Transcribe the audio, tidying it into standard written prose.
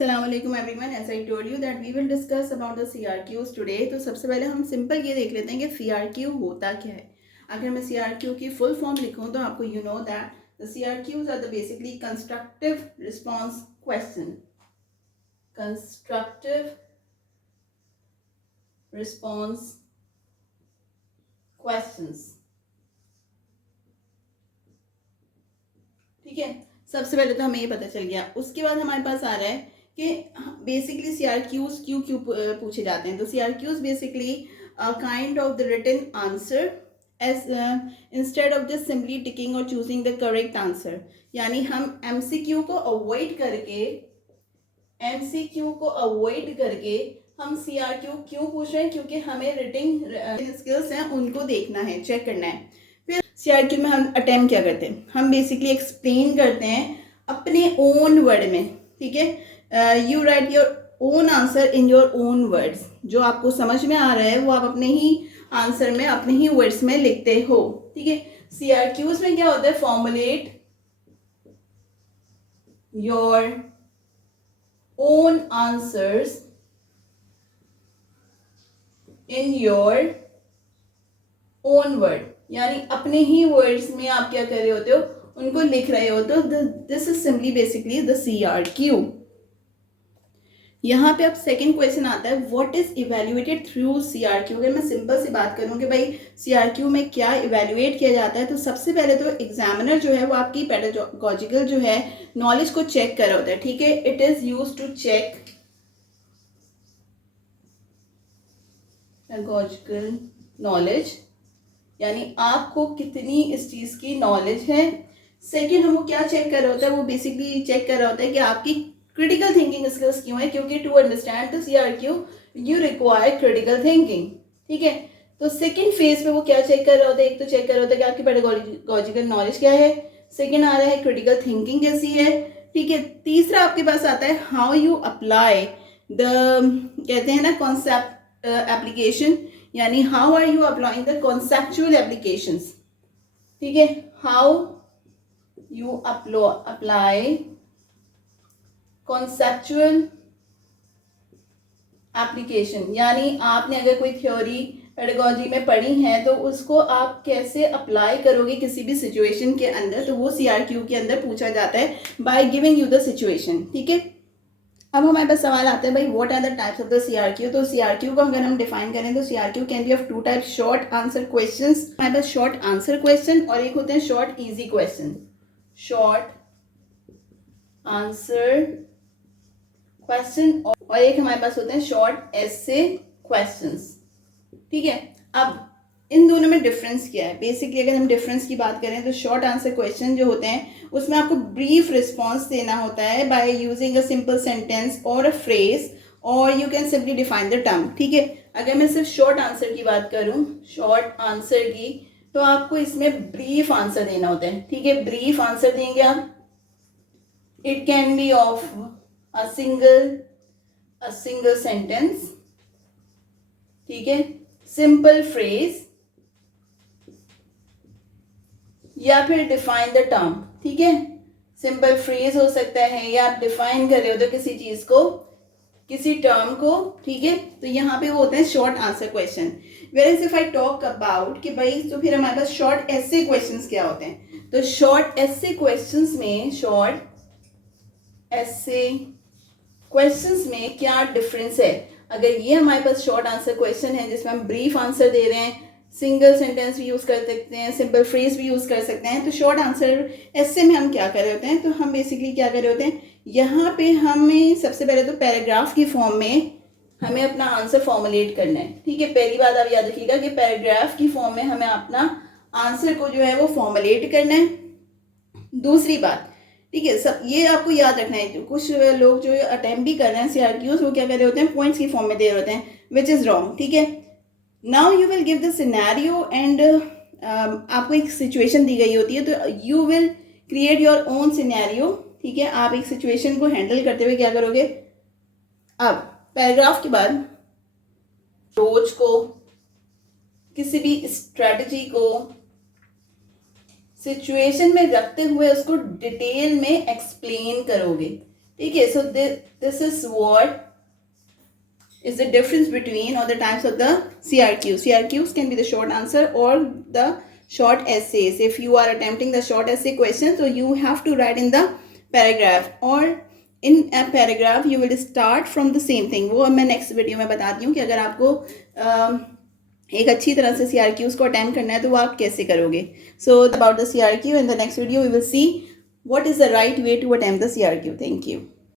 Assalamualaikum everyone. As I told you that we will discuss about the CRQs today. तो सबसे पहले हम simple ये देख लेते हैं कि CRQ होता क्या है. अगर मैं CRQ की फुल फॉर्म लिखूं तो आपको you know that the CRQs are the basically constructive response question. Constructive response questions. ठीक है, सबसे पहले तो हमें ये पता चल गया. उसके बाद हमारे पास आ रहा है कि बेसिकली CRQs क्यों क्यों पूछे जाते हैं. तो CRQs basically kind of the written answer as instead of just simply ticking और चूजिंग द करेक्ट आंसर. यानी हम MCQ को अवॉइड करके हम CRQ क्यों पूछ रहे हैं, क्योंकि हमें रिटिंग स्किल्स हैं उनको देखना है, चेक करना है. फिर CRQ में हम अटेम्प्ट क्या करते हैं, हम बेसिकली एक्सप्लेन करते हैं अपने ओन वर्ड में. ठीक है, you right your own answer in your own words. जो आपको समझ में आ रहा है वो आप अपने ही आंसर में अपने ही वर्ड्स में लिखते हो. ठीक है, CRQs में क्या होता है, formulate your own answers in your own word. यानी अपने ही वर्ड्स में आप क्या कर रहे होते हो, उनको लिख रहे हो. तो this is simply basically the CRQ. यहाँ पे अब सेकंड क्वेश्चन आता है, what is evaluated through CRQ. अगर मैं सिंपल से बात करूँ कि भाई CRQ में क्या इवेल्युएट किया जाता है, तो सबसे पहले तो एग्जामिनर जो है वो आपकी पेडागोजिकल जो है नॉलेज को चेक कर रहा होता है. ठीक है, it is use to check pedagogical knowledge, यानी आपको कितनी इस चीज़ की नॉलेज है. सेकेंड हम वो क्या चेक कर रहा होता है, वो बेसिकली चेक कर रहा होता है कि आपकी क्रिटिकल थिंकिंग स्किल्स क्यों है, क्योंकि to understand the CRQ you require critical thinking. ठीक है, तो सेकेंड फेज पे वो क्या चेक कर रहा होता है, एक तो चेक कर रहा होता है कि आपकी पेडागोजिकल नॉलेज क्या है, सेकेंड आ रहा है क्रिटिकल थिंकिंग कैसी है. ठीक है, तीसरा आपके पास आता है हाउ यू अप्लाई द, कहते हैं ना कॉन्सेप्ट एप्लीकेशन, यानी how are you applying the conceptual applications. ठीक है, how you apply conceptual application. यानी आपने अगर कोई थ्योरी पेडागोजी में पढ़ी है तो उसको आप कैसे अप्लाई करोगे किसी भी सिचुएशन के अंदर, तो वो CRQ के अंदर पूछा जाता है by giving you the situation. ठीक है, अब हमारे पास सवाल आता है भाई what are the types of the CRQ. तो CRQ को अगर हम डिफाइन करें तो CRQ can be of two type, short answer questions. हमारे पास शॉर्ट आंसर क्वेश्चन और एक होते हैं short easy question. Short answer question और एक हमारे पास होते हैं शॉर्ट एसे क्वेश्चंस. ठीक है, अब इन दोनों में डिफरेंस क्या है. बेसिकली अगर हम डिफरेंस की बात करें तो शॉर्ट आंसर क्वेश्चन जो होते हैं उसमें आपको ब्रीफ रिस्पॉन्स देना होता है by using a simple sentence और अ फ्रेज, और you can simply define the term. ठीक है, अगर मैं सिर्फ शॉर्ट आंसर की बात करूं, शॉर्ट आंसर की, तो आपको इसमें ब्रीफ आंसर देना होता है. ठीक है, ब्रीफ आंसर देंगे आप. It can be of a single sentence. ठीक है, सिंपल फ्रेज या फिर डिफाइन द टर्म. ठीक है, सिंपल फ्रेज हो सकता है या आप डिफाइन कर रहे हो तो किसी चीज को, किसी टर्म को. ठीक है, तो यहाँ पे वो होते हैं short answer question. Where if I talk about कि भाई, तो फिर हमारे पास शॉर्ट एसे क्वेश्चंस क्या होते हैं. तो शॉर्ट एसे क्वेश्चंस में क्या डिफरेंस है. अगर ये हमारे पास शॉर्ट आंसर क्वेश्चन है जिसमें हम ब्रीफ आंसर दे रहे हैं, सिंगल सेंटेंस भी यूज कर सकते हैं, सिंपल फ्रेज भी यूज कर सकते हैं, तो शॉर्ट आंसर ऐसे में हम क्या कर रहे होते हैं, तो हम बेसिकली क्या कर रहे होते हैं, यहाँ पे हमें सबसे पहले तो पैराग्राफ की फॉर्म में हमें अपना आंसर फॉर्मुलेट करना है. ठीक है, पहली बात आप याद रखिएगा कि पैराग्राफ की फॉर्म में हमें अपना आंसर को जो है वो फॉर्मुलेट करना है. दूसरी बात, ठीक है, सब ये आपको याद रखना है. जो कुछ लोग जो अटेम्प्ट भी कर रहे हैं CRQs, वो क्या कर रहे होते हैं, पॉइंट्स की फॉर्म में दे रहे होते हैं, विच इज रॉन्ग. ठीक है, now you will give the scenario and आपको एक सिचुएशन दी गई होती है, तो you will create your own scenario. ठीक है, आप एक सिचुएशन को हैंडल करते हुए क्या करोगे. अब पैराग्राफ के बाद अप्रोच को, किसी भी स्ट्रेटजी को सिचुएशन में रखते हुए उसको डिटेल में एक्सप्लेन करोगे. ठीक है. So this is what is the difference between or the types of the CRQs. CRQs can be the short answer or the short essays. If you are attempting the short essay question, so you have to write in the paragraph, or in a paragraph you will start from the same thing. वो मैं next video में बताती हूँ कि अगर आपको एक अच्छी तरह से CRQs को अटैम्प्ट करना है तो वो आप कैसे करोगे. So about the CRQ, in the next video we will see what is the right way to attempt the CRQ. Thank you.